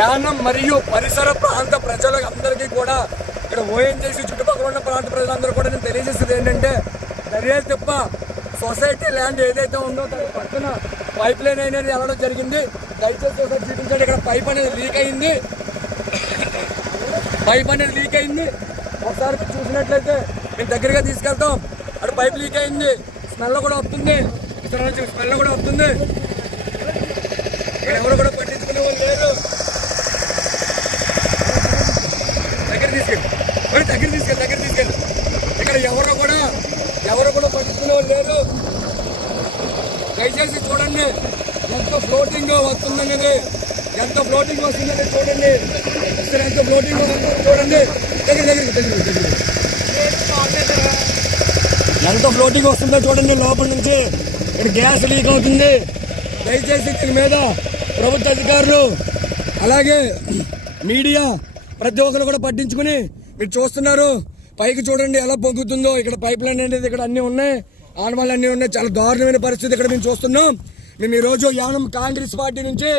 యానం మరియు పరిసర ప్రాంత ప్రజలకు అందరికీ కూడా ఇక్కడ ఓఎన్జీసీ చుట్టుపక్కల ఉన్న ప్రాంత ప్రజలందరూ కూడా నేను తెలియజేసేది ఏంటంటే దర్యాలు తిప్ప సొసైటీ ల్యాండ్ ఏదైతే ఉందో దాని పక్కన పైప్ లైన్ అనేది వెళ్ళడం జరిగింది. దయచేసి ఒకసారి చూపించండి. ఇక్కడ పైప్ అనేది లీక్ అయింది. ఒకసారి చూసినట్లయితే మేము దగ్గరగా తీసుకెళ్తాం. అక్కడ పైప్ లీక్ అయింది. స్మెల్ కూడా వస్తుంది. ఇక్కడ నుంచి స్మెల్ కూడా వస్తుంది. ఇక్కడ ఎవరు కూడా పట్టించుకునే వాళ్ళు లేరు. దగ్గర తీసుకెళ్ళి ఇక్కడ ఎవరు కూడా పట్టించుకునే వాళ్ళు లేరు. దయచేసి చూడండి ఎంత ఫ్లోటింగ్ వస్తుందనేది, ఎంత ఫ్లోటింగ్ వస్తుందనేది చూడండి. ఇక్కడ ఎంత ఫ్లోటింగ్ వస్తుందో చూడండి. ఎంత ఫ్లోటింగ్ వస్తుందో చూడండి. లోపల నుంచి ఇక్కడ గ్యాస్ లీక్ అవుతుంది. దయచేసి దీని మీద ప్రభుత్వ అధికారులు అలాగే మీడియా ప్రతి ఒక్కరు కూడా పట్టించుకుని మీరు చూస్తున్నారు. పైకి చూడండి ఎలా పొంగుతుందో. ఇక్కడ పైప్ లైన్ అనేది ఇక్కడ అన్నీ ఉన్నాయి, ఆనవాళ్ళు అన్నీ ఉన్నాయి. చాలా దారుణమైన పరిస్థితి ఇక్కడ మేము చూస్తున్నాం. మేము ఈరోజు యానం కాంగ్రెస్ పార్టీ నుంచి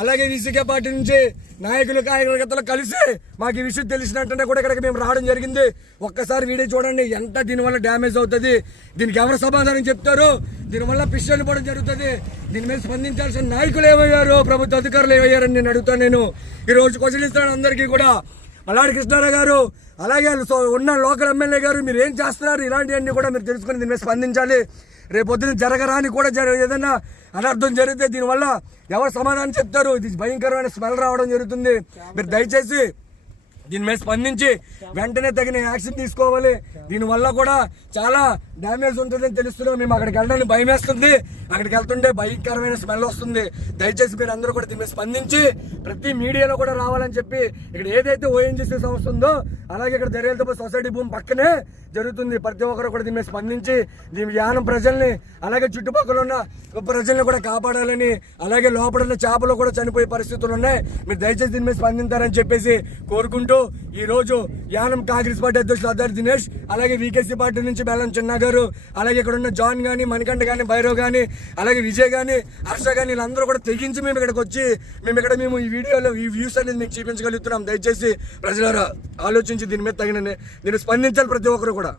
అలాగే విసికే పార్టీ నుంచి నాయకులు కార్యకర్తలు కలిసి మాకు ఈ విషయం తెలిసినట్టుంటే కూడా ఇక్కడికి మేము రావడం జరిగింది. ఒక్కసారి వీడియో చూడండి ఎంత దీనివల్ల డ్యామేజ్ అవుతుంది, దీనికి ఎవరు సమాధానం చెప్తారు, దీనివల్ల పిస్టల్ పోవడం జరుగుతుంది. దీని మీద స్పందించాల్సిన నాయకులు ఏమయ్యారు, ప్రభుత్వ అధికారులు ఏమయ్యారని నేను అడుగుతాను. నేను ఈరోజు క్వశ్చన్ ఇస్తాను అందరికీ కూడా. మల్లాడి కృష్ణారావు గారు అలాగే ఉన్న లోకల్ ఎమ్మెల్యే గారు మీరు ఏం చేస్తున్నారు, ఇలాంటివన్నీ కూడా మీరు తెలుసుకుని దీని మీద స్పందించాలి. రేపొద్దున జరగరాని కూడా ఏదైనా అనర్థం జరిగితే దీనివల్ల ఎవరు సమాధానం చెప్తారు. ఇది భయంకరమైన స్మెల్ రావడం జరుగుతుంది. మీరు దయచేసి దీని మీద స్పందించి వెంటనే తగిన యాక్షన్ తీసుకోవాలి. దీనివల్ల కూడా చాలా డ్యామేజ్ ఉంటుందని తెలుస్తున్నాం. మేము అక్కడికి వెళ్ళడానికి భయం వేస్తుంది. అక్కడికి వెళ్తుంటే భయంకరమైన స్మెల్ వస్తుంది. దయచేసి మీరు అందరూ కూడా దీని మీద స్పందించి ప్రతి మీడియాలో కూడా రావాలని చెప్పి ఇక్కడ ఏదైతే ఓఎన్జీసీ సంస్థ ఉందో అలాగే ఇక్కడ దర్యాలతో సొసైటీ భూమి పక్కనే జరుగుతుంది. ప్రతి ఒక్కరు కూడా దీని మీద స్పందించి దీని యానం ప్రజల్ని అలాగే చుట్టుపక్కల ఉన్న ప్రజల్ని కూడా కాపాడాలని, అలాగే లోపల ఉన్న చేపలు కూడా చనిపోయే పరిస్థితులు ఉన్నాయి. మీరు దయచేసి దీని మీద స్పందించారని చెప్పేసి కోరుకుంటూ ఈ రోజు యానం కాంగ్రెస్ పార్టీ అధ్యక్షులు అద్దరి దినేష్ అలాగే వికేసీ పార్టీ నుంచి బెల్లం చిన్న గారు అలాగే ఇక్కడ ఉన్న జాన్ గానీ, మణికంఠ గానీ, భైరవ్ గానీ, అలాగే విజయ్ గానీ, హర్ష గానీ వీళ్ళందరూ కూడా తెగించి మేము ఇక్కడికి వచ్చి మేము ఈ వీడియోలో ఈ వ్యూస్ అనేది మీకు చూపించగలుగుతున్నాం. దయచేసి ప్రజలారా ఆలోచించి దీని మీద దీన్ని స్పందించాలి ప్రతి ఒక్కరు కూడా.